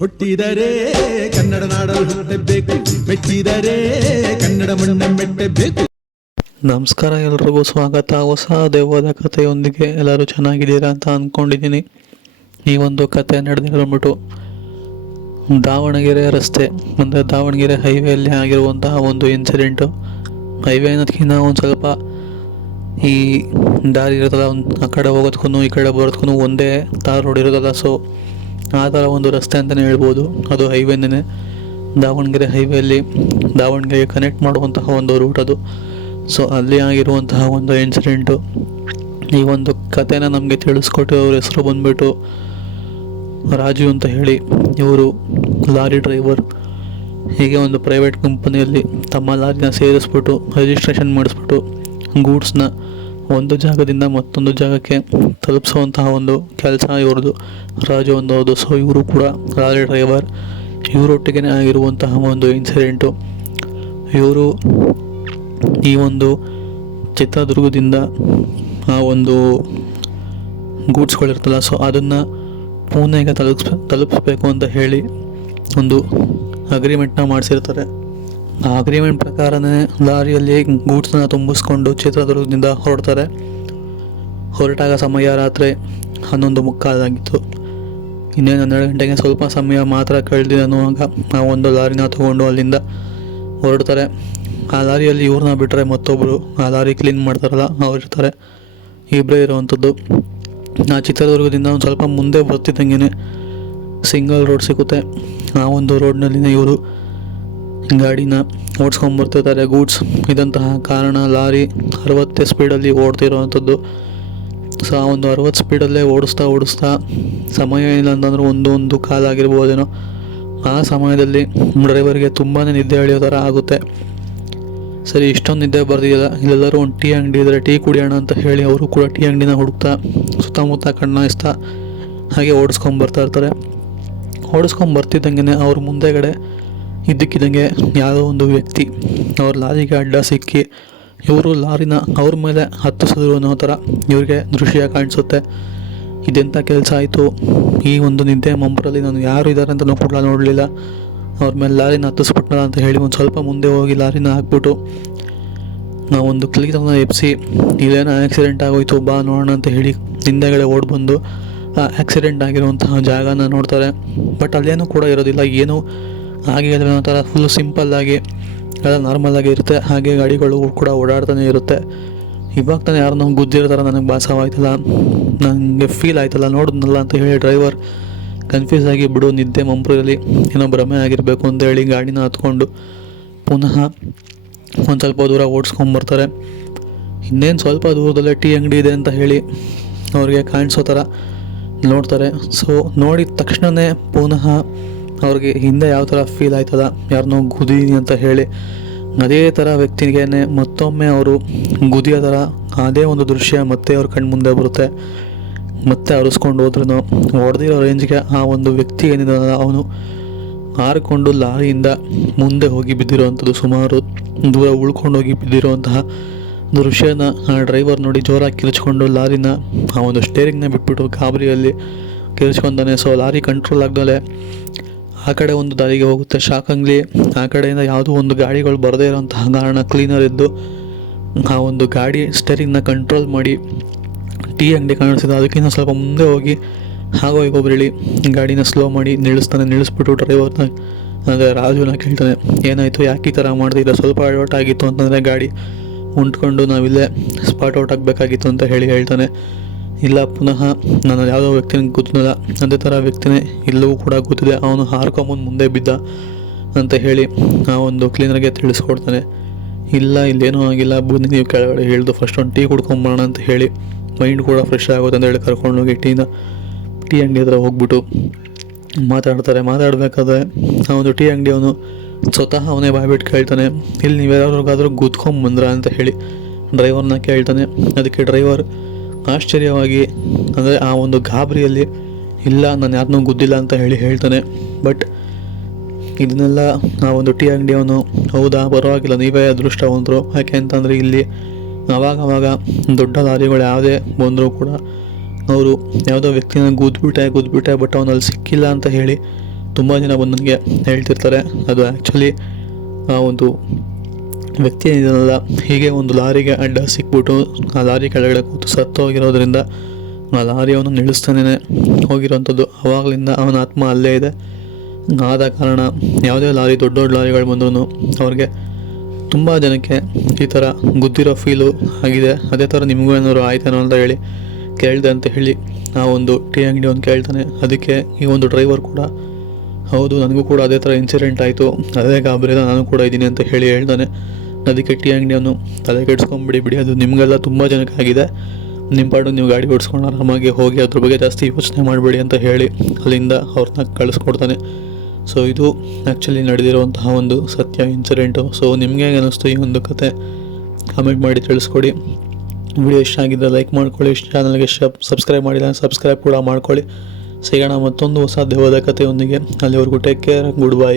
ಹುಟ್ಟಿದರೆ ಕನ್ನಡ ನಾಡಲು ಹುಟ್ಟಬೇಕು, ಮೆಟ್ಟಿದರೆ ಕನ್ನಡ ಮಣ್ಣ ಮೆಟ್ಟಬೇಕು. ನಮಸ್ಕಾರ, ಎಲ್ರಿಗೂ ಸ್ವಾಗತ. ಹೊಸ ದೆವ್ವದ ಕಥೆಯೊಂದಿಗೆ ಎಲ್ಲರೂ ಚೆನ್ನಾಗಿದ್ದೀರಾ ಅಂತ ಅಂದ್ಕೊಂಡಿದ್ದೀನಿ. ಈ ಒಂದು ಕತೆ ನಡೆದಿರೋದ್ಬಿಟ್ಟು ದಾವಣಗೆರೆ ರಸ್ತೆ ಅಂದರೆ ದಾವಣಗೆರೆ ಹೈವೇಯಲ್ಲಿ ಆಗಿರುವಂತಹ ಒಂದು ಇನ್ಸಿಡೆಂಟು. ಹೈವೇ ಅನ್ನೋದಕ್ಕಿಂತ ಒಂದು ಸ್ವಲ್ಪ ಈ ದಾರಿ ಇರೋದಲ್ಲ, ಆ ಕಡೆ ಹೋಗೋದಕ್ಕೂ ಈ ಕಡೆ ಬರೋದಕ್ಕೂ ಒಂದೇ ತಾರ್ ರೋಡ್ ಇರೋದಲ್ಲ. ಸೊ ಆ ಥರ ಒಂದು ರಸ್ತೆ ಅಂತಲೇ ಹೇಳ್ಬೋದು. ಅದು ಹೈವೇನೇ, ದಾವಣಗೆರೆ ಹೈವೇಯಲ್ಲಿ ದಾವಣಗೆರೆಗೆ ಕನೆಕ್ಟ್ ಮಾಡುವಂತಹ ಒಂದು ರೂಟ್ ಅದು. ಸೊ ಅಲ್ಲಿ ಆಗಿರುವಂತಹ ಒಂದು ಇನ್ಸಿಡೆಂಟು. ಈ ಒಂದು ಕಥೆನ ನಮಗೆ ತಿಳಿಸ್ಕೊಟ್ಟು ಅವ್ರ ಹೆಸರು ಬಂದುಬಿಟ್ಟು ರಾಜು ಅಂತ ಹೇಳಿ. ಇವರು ಲಾರಿ ಡ್ರೈವರ್. ಹೀಗೆ ಒಂದು ಪ್ರೈವೇಟ್ ಕಂಪನಿಯಲ್ಲಿ ತಮ್ಮ ಲಾರಿನ ಸೇರಿಸ್ಬಿಟ್ಟು ರಿಜಿಸ್ಟ್ರೇಷನ್ ಮಾಡಿಸ್ಬಿಟ್ಟು ಗೂಡ್ಸ್ನ ಒಂದು ಜಾಗದಿಂದ ಮತ್ತೊಂದು ಜಾಗಕ್ಕೆ ತಲುಪಿಸುವಂತಹ ಒಂದು ಕೆಲಸ ಇವ್ರದ್ದು, ರಾಜು ಅನ್ನೋದು. ಸೊ ಇವರು ಕೂಡ ಲಾರಿ ಡ್ರೈವರ್. ಇವರೊಟ್ಟಿಗೆ ಆಗಿರುವಂತಹ ಒಂದು ಇನ್ಸಿಡೆಂಟು. ಇವರು ಈ ಒಂದು ಚಿತ್ರದುರ್ಗದಿಂದ ಆ ಒಂದು ಗೂಡ್ಸ್ಗಳಿರ್ತಲ್ಲ, ಸೊ ಅದನ್ನು ಪುಣೆಗೆ ತಲುಪಿಸ್ಬೇಕು ಅಂತ ಹೇಳಿ ಒಂದು ಅಗ್ರಿಮೆಂಟ್ನ ಮಾಡಿಸಿರ್ತಾರೆ. ಆ ಅಗ್ರಿಮೆಂಟ್ ಪ್ರಕಾರನೇ ಲಾರಿಯಲ್ಲಿ ಗೂಡ್ಸ್ನ ತುಂಬಿಸ್ಕೊಂಡು ಚಿತ್ರದುರ್ಗದಿಂದ ಹೊರಡ್ತಾರೆ. ಹೊರಟಾಗ ಸಮಯ ರಾತ್ರಿ 11:15 ಇನ್ನೇನು 12 ಗಂಟೆಗೆ ಸ್ವಲ್ಪ ಸಮಯ ಮಾತ್ರ ಕಳೆದಿದೆ ಅನ್ನುವಾಗ ಆ ಒಂದು ಲಾರಿನ ತಗೊಂಡು ಅಲ್ಲಿಂದ ಹೊರಡ್ತಾರೆ. ಆ ಲಾರಿಯಲ್ಲಿ ಇವ್ರನ್ನ ಬಿಟ್ಟರೆ ಮತ್ತೊಬ್ಬರು ಆ ಲಾರಿ ಕ್ಲೀನ್ ಮಾಡ್ತಾರಲ್ಲ ಅವ್ರಿರ್ತಾರೆ. ಇಬ್ಬರೇ ಇರುವಂಥದ್ದು. ಆ ಚಿತ್ರದುರ್ಗದಿಂದ ಒಂದು ಸ್ವಲ್ಪ ಮುಂದೆ ಬರ್ತಿದ್ದಂಗೆ ಸಿಂಗಲ್ ರೋಡ್ ಸಿಗುತ್ತೆ. ಆ ಒಂದು ರೋಡ್ನಲ್ಲಿನೇ ಇವರು ಗಾಡಿನ ಓಡಿಸ್ಕೊಂಬರ್ತಿರ್ತಾರೆ ಗೂಡ್ಸ್. ಇದಂತಹ ಕಾರಣ ಲಾರಿ 60 ಸ್ಪೀಡಲ್ಲಿ ಓಡ್ತಿರೋವಂಥದ್ದು. ಸೊ ಆ ಒಂದು 60 ಸ್ಪೀಡಲ್ಲೇ ಓಡಿಸ್ತಾ ಸಮಯ ಇಲ್ಲ ಅಂತಂದ್ರೆ ಒಂದು ಕಾಲಾಗಿರ್ಬೋದೇನೋ. ಆ ಸಮಯದಲ್ಲಿ ಡ್ರೈವರ್ಗೆ ತುಂಬಾ ನಿದ್ದೆ ಎಳೆಯೋ ಥರ ಆಗುತ್ತೆ. ಸರಿ, ಇಷ್ಟೊಂದು ನಿದ್ದೆ ಬರ್ದಿಲ್ಲ, ಇಲ್ಲೆಲ್ಲರೂ ಒಂದು ಟೀ ಅಂಗಡಿ ಇದ್ದರೆ ಟೀ ಕುಡಿಯೋಣ ಅಂತ ಹೇಳಿ ಅವರು ಕೂಡ ಟೀ ಅಂಗಡಿನ ಹುಡುಕ್ತಾ ಸುತ್ತಮುತ್ತ ಕಣ್ಣಾಯಿಸ್ತಾ ಹಾಗೆ ಓಡಿಸ್ಕೊಂಬರ್ತಾ ಇರ್ತಾರೆ. ಓಡಿಸ್ಕೊಂಬರ್ತಿದ್ದಂಗೆ ಅವ್ರ ಮುಂದೆಗಡೆ ಇದ್ದಕ್ಕಿದ್ದಂಗೆ ಯಾವುದೋ ಒಂದು ವ್ಯಕ್ತಿ ಅವ್ರ ಲಾರಿಗೆ ಅಡ್ಡ ಸಿಕ್ಕಿ ಇವರು ಲಾರಿನ ಅವ್ರ ಮೇಲೆ ಹತ್ತಿಸಿದ್ರು ಅನ್ನೋ ಥರ ಇವ್ರಿಗೆ ದೃಶ್ಯ ಕಾಣಿಸುತ್ತೆ. ಇದೆಂಥ ಕೆಲಸ ಆಯಿತು, ಈ ಒಂದು ನಿದ್ದೆ ಮಂಪರಲ್ಲಿ ನಾನು ಯಾರು ಇದ್ದಾರೆ ಅಂತಲೂ ಕೂಡ ನೋಡಲಿಲ್ಲ, ಅವ್ರ ಮೇಲೆ ಲಾರಿನ ಹತ್ತಿಸ್ಬಿಟ್ನಲ್ಲ ಅಂತ ಹೇಳಿ ಒಂದು ಸ್ವಲ್ಪ ಮುಂದೆ ಹೋಗಿ ಲಾರಿನ ಹಾಕ್ಬಿಟ್ಟು ನಾವೊಂದು ಕ್ಲೀನರ್ನ ಎಬ್ಬಿಸಿ ಇಲ್ಲೇನೋ ಆ್ಯಕ್ಸಿಡೆಂಟ್ ಆಗೋಯ್ತು ಬಾ ನೋಡೋಣ ಅಂತ ಹೇಳಿ ಹಿಂದೆಗಡೆ ಓಡ್ಬಂದು ಆ ಆ್ಯಕ್ಸಿಡೆಂಟ್ ಆಗಿರುವಂತಹ ಜಾಗನ ನೋಡ್ತಾರೆ. ಬಟ್ ಅಲ್ಲೇನೂ ಕೂಡ ಇರೋದಿಲ್ಲ, ಏನೂ ಹಾಗೆ ಅನ್ನೋ ಥರ ಫುಲ್ಲು ಸಿಂಪಲ್ಲಾಗಿ ಎಲ್ಲ ನಾರ್ಮಲಾಗಿ ಇರುತ್ತೆ. ಹಾಗೆ ಗಾಡಿಗಳು ಕೂಡ ಓಡಾಡ್ತಾನೆ ಇರುತ್ತೆ. ಇವಾಗ ತಾನೇ ಯಾರನ್ನೋ ಗುದ್ದಿರ್ತಾರೆ, ನನಗೆ ಭಾಸವಾಯ್ತಲ್ಲ, ನನಗೆ ಫೀಲ್ ಆಯ್ತಲ್ಲ ನೋಡಿದ್ನಲ್ಲ ಅಂತ ಹೇಳಿ ಡ್ರೈವರ್ ಕನ್ಫ್ಯೂಸ್ ಆಗಿ ಬಿಡು ನಿದ್ದೆ ಮಂಪ್ರಲ್ಲಿ ಏನೋ ಭ್ರಮೆ ಆಗಿರಬೇಕು ಅಂತ ಹೇಳಿ ಗಾಡಿನ ಹತ್ಕೊಂಡು ಪುನಃ ಒಂದು ಸ್ವಲ್ಪ ದೂರ ಓಡಿಸ್ಕೊಂಬರ್ತಾರೆ. ಇನ್ನೇನು ಸ್ವಲ್ಪ ದೂರದಲ್ಲೇ ಟೀ ಅಂಗಡಿ ಇದೆ ಅಂತ ಹೇಳಿ ಅವ್ರಿಗೆ ಕಾಣಿಸೋ ಥರ ನೋಡ್ತಾರೆ. ಸೊ ನೋಡಿದ ತಕ್ಷಣವೇ ಪುನಃ ಅವ್ರಿಗೆ ಹಿಂದೆ ಯಾವ ಥರ ಫೀಲ್ ಆಯ್ತದ, ಯಾರನ್ನೋ ಗುದೀನಿ ಅಂತ ಹೇಳಿ ಅದೇ ಥರ ವ್ಯಕ್ತಿಗೆ ಮತ್ತೊಮ್ಮೆ ಅವರು ಗುದಿಯೋ ಥರ ಅದೇ ಒಂದು ದೃಶ್ಯ ಮತ್ತೆ ಅವ್ರ ಕಣ್ಣು ಮುಂದೆ ಬರುತ್ತೆ. ಮತ್ತೆ ಅರಿಸ್ಕೊಂಡು ಹೋದ್ರೂ ಹೊಡೆದಿರೋ ರೇಂಜ್ಗೆ ಆ ಒಂದು ವ್ಯಕ್ತಿ ಏನಿದೆ ಅವನು ಹಾರಿಕೊಂಡು ಲಾರಿಯಿಂದ ಮುಂದೆ ಹೋಗಿ ಬಿದ್ದಿರೋವಂಥದ್ದು, ಸುಮಾರು ದೂರ ಉಳ್ಕೊಂಡೋಗಿ ಬಿದ್ದಿರುವಂತಹ ದೃಶ್ಯನ ಆ ಡ್ರೈವರ್ ನೋಡಿ ಜೋರಾಗಿ ಕಿರ್ಚ್ಕೊಂಡು ಲಾರಿನ ಆ ಒಂದು ಸ್ಟೇರಿಂಗ್ನ ಬಿಟ್ಬಿಟ್ಟು ಗಾಬರಿಯಲ್ಲಿ ಕಿರ್ಚ್ಕೊಂತಾನೆ. ಸೊ ಲಾರಿ ಕಂಟ್ರೋಲ್ ಆಗ್ದಲೆ ಆ ಕಡೆ ಒಂದು ದಾರಿಗೆ ಹೋಗುತ್ತೆ ಶಾಕಂಗ್ಲಿ. ಆ ಕಡೆಯಿಂದ ಯಾವುದೋ ಒಂದು ಗಾಡಿಗಳು ಬರದೇ ಇರೋಂತಹ ಕಾರಣ ಕ್ಲೀನರ್ ಇದ್ದು ಆ ಒಂದು ಗಾಡಿ ಸ್ಟೇರಿಂಗ್ನ ಕಂಟ್ರೋಲ್ ಮಾಡಿ ಟೀ ಅಂಗಡಿ ಕಾಣಿಸ್ತಿದೆ ಅದಕ್ಕಿಂತ ಸ್ವಲ್ಪ ಮುಂದೆ ಹೋಗಿ ಹಾಗೋ ಹೇಳಿ ಗಾಡಿನ ಸ್ಲೋ ಮಾಡಿ ನಿಲ್ಲಿಸ್ಬಿಟ್ಟು ಡ್ರೈವರ್ನ ಅಂದರೆ ರಾಜುನ ಕೇಳ್ತಾನೆ, ಏನಾಯಿತು, ಯಾಕೆ ಈ ಥರ ಮಾಡ್ತಿಲ್ಲ, ಸ್ವಲ್ಪ ಅಡವಟ್ ಆಗಿತ್ತು ಅಂತಂದರೆ ಗಾಡಿ ಉಂಟ್ಕೊಂಡು ನಾವಿಲ್ಲೇ ಸ್ಪಾಟ್ ಔಟ್ ಆಗಬೇಕಾಗಿತ್ತು ಅಂತ ಹೇಳ್ತಾನೆ. ಇಲ್ಲ, ಪುನಃ ನಾನು ಯಾವುದೋ ವ್ಯಕ್ತಿನ ಗೊತ್ತಿಲ್ಲ, ಅದೇ ಥರ ವ್ಯಕ್ತಿನೇ ಇಲ್ಲವೂ ಕೂಡ ಗೊತ್ತಿದೆ, ಅವನು ಹಾರ್ಕೊಂಬಂದು ಮುಂದೆ ಬಿದ್ದ ಅಂತ ಹೇಳಿ ಆ ಒಂದು ಕ್ಲೀನರ್ಗೆ ತಿಳಿಸ್ಕೊಡ್ತಾನೆ. ಇಲ್ಲ, ಇಲ್ಲೇನೂ ಆಗಿಲ್ಲ, ಬನ್ನಿ ನೀವು ಕೆಳಗಡೆ ಹೇಳ್ದು ಫಸ್ಟ್ ಒಂದು ಟೀ ಕುಡ್ಕೊಂಬರೋಣ ಅಂತ ಹೇಳಿ ಮೈಂಡ್ ಕೂಡ ಫ್ರೆಶ್ ಆಗುತ್ತೆ ಅಂತ ಹೇಳಿ ಕರ್ಕೊಂಡೋಗಿ ಟೀ ಅಂಗಡಿ ಹತ್ರ ಹೋಗ್ಬಿಟ್ಟು ಮಾತಾಡಬೇಕಾದ್ರೆ ಆ ಒಂದು ಟೀ ಅಂಗಡಿಯವನು ಸ್ವತಃ ಅವನೇ ಬಾಯ್ಬಿಟ್ಟು ಕೇಳ್ತಾನೆ, ಇಲ್ಲಿ ನೀವ್ಯಾರಿಗಾದ್ರೂ ಗುದ್ಕೊಂಬಂದ್ರ ಅಂತ ಹೇಳಿ ಡ್ರೈವರ್ನ ಕೇಳ್ತಾನೆ. ಅದಕ್ಕೆ ಡ್ರೈವರ್ ಆಶ್ಚರ್ಯವಾಗಿ ಅಂದರೆ ಆ ಒಂದು ಗಾಬರಿಯಲ್ಲಿ ಇಲ್ಲ, ನಾನು ಯಾರನ್ನೂ ಗುದ್ದಿಲ್ಲ ಅಂತ ಹೇಳ್ತಾನೆ. ಬಟ್ ಇದನ್ನೆಲ್ಲ ಆ ಒಂದು ಟೀ ಅಂಗಡಿಯವನು ಹೌದಾ, ಪರವಾಗಿಲ್ಲ, ನೀವೇ ಅದೃಷ್ಟವಂತರು, ಯಾಕೆ ಅಂತಂದರೆ ಇಲ್ಲಿ ಆವಾಗ ದೊಡ್ಡ ಲಾರಿಗಳು ಯಾವುದೇ ಬಂದರೂ ಕೂಡ ಅವರು ಯಾವುದೋ ವ್ಯಕ್ತಿನ ಗುದ್ಬಿಟ್ಟೆ ಬಟ್ ಅವನಲ್ಲಿ ಸಿಕ್ಕಿಲ್ಲ ಅಂತ ಹೇಳಿ ತುಂಬ ಜನ ಬಂದು ನನಗೆ ಹೇಳ್ತಿರ್ತಾರೆ. ಅದು ಆ್ಯಕ್ಚುಲಿ ಆ ಒಂದು ವ್ಯಕ್ತಿ ಏನಿದೆಯಲ್ಲ, ಹೀಗೆ ಒಂದು ಲಾರಿಗೆ ಅಡ್ಡ ಸಿಕ್ಬಿಟ್ಟು ಆ ಲಾರಿ ಕೆಳಗಡೆ ಕೂತು ಸತ್ತೋಗಿರೋದ್ರಿಂದ ಆ ಲಾರಿ ಅವನು ನಿಲ್ಲಿಸ್ತಾನೇ ಹೋಗಿರೋವಂಥದ್ದು. ಆವಾಗಲಿಂದ ಅವನ ಆತ್ಮ ಅಲ್ಲೇ ಇದೆ. ಆದ ಕಾರಣ ಯಾವುದೇ ಲಾರಿ ದೊಡ್ಡ ದೊಡ್ಡ ಲಾರಿಗಳು ಬಂದ್ರೂ ಅವ್ರಿಗೆ ತುಂಬ ಜನಕ್ಕೆ ಈ ಥರ ಗುದ್ದಿರೋ ಫೀಲು ಆಗಿದೆ. ಅದೇ ಥರ ನಿಮಗೂ ಏನಾದ್ರು ಆಯ್ತೇನೋ ಅಂತ ಹೇಳಿ ಕೇಳಿದೆ ಅಂತ ಹೇಳಿ ಆ ಒಂದು ಟೀ ಅಂಗಡಿ ಒಂದು ಕೇಳ್ತಾನೆ. ಅದಕ್ಕೆ ಈ ಒಂದು ಡ್ರೈವರ್ ಕೂಡ ಹೌದು, ನನಗೂ ಕೂಡ ಅದೇ ಥರ ಇನ್ಸಿಡೆಂಟ್ ಆಯಿತು, ಅದೇ ಗಾಬರಿಯಿಂದ ನಾನು ಕೂಡ ಇದ್ದೀನಿ ಅಂತ ಹೇಳಿ ಹೇಳ್ತಾನೆ. ಅದಕ್ಕೆ ಟೀ ಅಂಗಡಿಯವನು ತಲೆ ಕೆಡಿಸ್ಕೊಂಬಿಡಿ, ಅದು ನಿಮಗೆಲ್ಲ ತುಂಬ ಜನಕ್ಕೆ ಆಗಿದೆ, ನಿಮ್ಮ ಪಾಡು ನೀವು ಗಾಡಿ ಓಡಿಸ್ಕೊಂಡು ಆರಾಮಾಗಿ ಹೋಗಿ ಅದ್ರ ಬಗ್ಗೆ ಜಾಸ್ತಿ ಯೋಚನೆ ಮಾಡಬೇಡಿ ಅಂತ ಹೇಳಿ ಅಲ್ಲಿಂದ ಅವ್ರನ್ನ ಕಳಿಸ್ಕೊಡ್ತಾನೆ. ಸೊ ಇದು ಆ್ಯಕ್ಚುಲಿ ನಡೆದಿರುವಂತಹ ಒಂದು ಸತ್ಯ ಇನ್ಸಿಡೆಂಟು. ಸೊ ನಿಮಗೆ ಹೇಗೆ ಅನ್ನಿಸ್ತು ಈ ಒಂದು ಕತೆ ಕಾಮೆಂಟ್ ಮಾಡಿ ತಿಳಿಸ್ಕೊಡಿ. ವಿಡಿಯೋ ಇಷ್ಟ ಆಗಿದ್ದರೆ ಲೈಕ್ ಮಾಡ್ಕೊಳ್ಳಿ, ಚಾನಲ್ಗೆ ಸಬ್ಸ್ಕ್ರೈಬ್ ಮಾಡಿಲ್ಲ ಸಬ್ಸ್ಕ್ರೈಬ್ ಕೂಡ ಮಾಡ್ಕೊಳ್ಳಿ. ಸಿಗೋಣ ಮತ್ತೊಂದು ಹೊಸ ದೆವ್ವದ ಕಥೆಯೊಂದಿಗೆ. ಅಲ್ಲಿವರೆಗೂ ಟೇಕ್ ಕೇರ್, ಗುಡ್ ಬೈ.